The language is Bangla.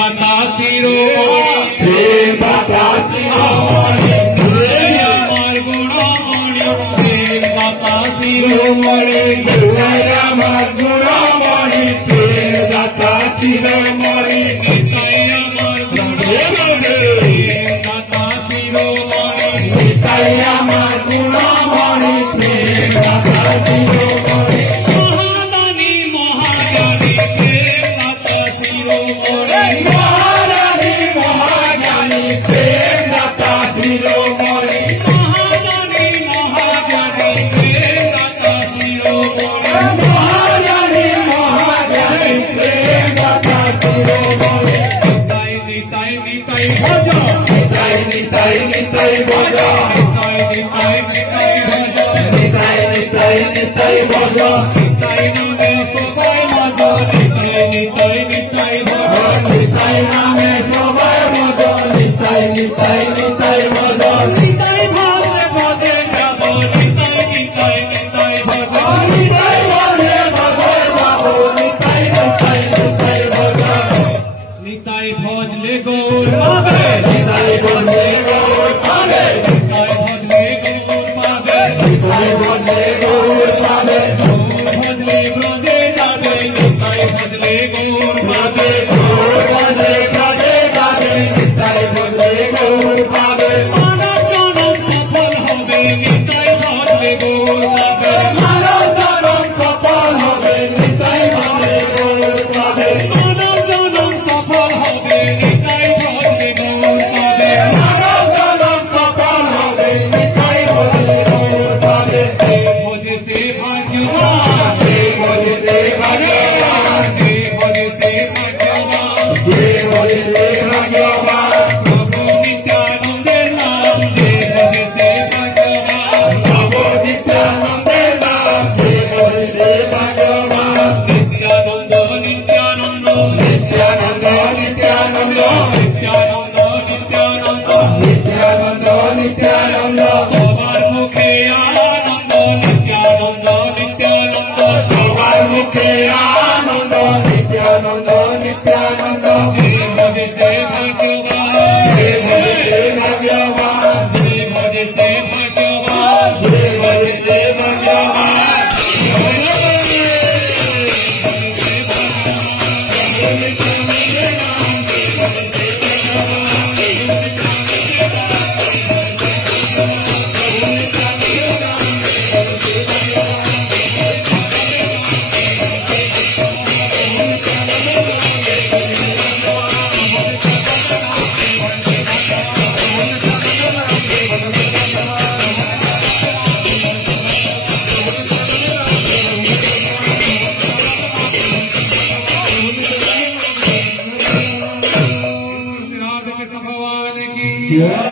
दाता शिरोमणि दाता शिरोमणि আমার গুণমণি প্রেম দাতা শিরোমণি আমার গুণমণি প্রেম দাতা শিরোমণি নিতাই আমার গুণমণি দাতা শিরোমণি নিতাই আমার গুণমণি প্রেম দাতা শিরোমণি মহাদানী মহাজ্ঞানী প্রেম দাতা শিরোমণি মহাদানী মহাজ্ঞানী প্রেম দাতা শিরোমণি মহাদানী মহাজ্ঞানী প্রেম দাতা শিরোমণি মহাদানী মহাজ্ঞানী প্রেম দাতা শিরোমণি নিতাই নিতাই নিতাই ভজ নিতাই নিতাই নিতাই ভজ নিতাই নিতাই নিতাই ভজ নিতাই নিতাই নিতাই নামে সবাই ভজ নিতাই নিতাই নিতাই ভজ নিতাই নামে সবাই ভজ নিতাই নিতাই নিতাই ভজ নিতাই ভাবে ভজে যাব নিতাই নিতাই নিতাই ভজ নিতাই ভজলে গৌর পাবে নিতাই ভজলে গৌর পাবে নিতাই ভজলে গৌর পাবে নিতাই ভজলে গৌর পাবে ভজলে ব্রজে যাবে নিতাই ভজলে গৌর পাবে গৌর ভজলে ব্রজে যাবে নিতাই ভজলে গৌর পাবে মানব জনম সফল হবে নিতাই ভজলে গৌর পাবে মানব জনম সফল হবে নিতাই ভজলে গৌর পাবে মানব জনম সফল হবে নিতাই ভজলে গৌর পাবে মানব জনম সফল হবে নিতাই ভজলে গৌর পাবে ভজে সে ভাগ্যবান ভজে সে ভাগ্যবান ভজে সে ভাগ্যবান ভজে সে ভাগ্যবান প্রভু নিত্যানন্দের নাম ভজে সে ভাগ্যবান প্রভু নিত্যানন্দের নাম ভজে সে ভাগ্যবান নিত্যানন্দ নিত্যানন্দ নিত্যানন্দ নিত্যানন্দ নিত্যানন্দ নিত্যানন্দ নিত্যানন্দ নিত্যানন্দ সবার মুখে আনন্দ নিত্যানন্দ নিত্যানন্দ সবার মুখে আনন্দ নিত্যানন্দ নিত্যানন্দ ভজে সে ভাগ্যবান ভজে সে ভাগ্যবান ভজে সে ভাগ্যবান ভজে সে ভাগ্যবান राधा कृष्ण भगवान की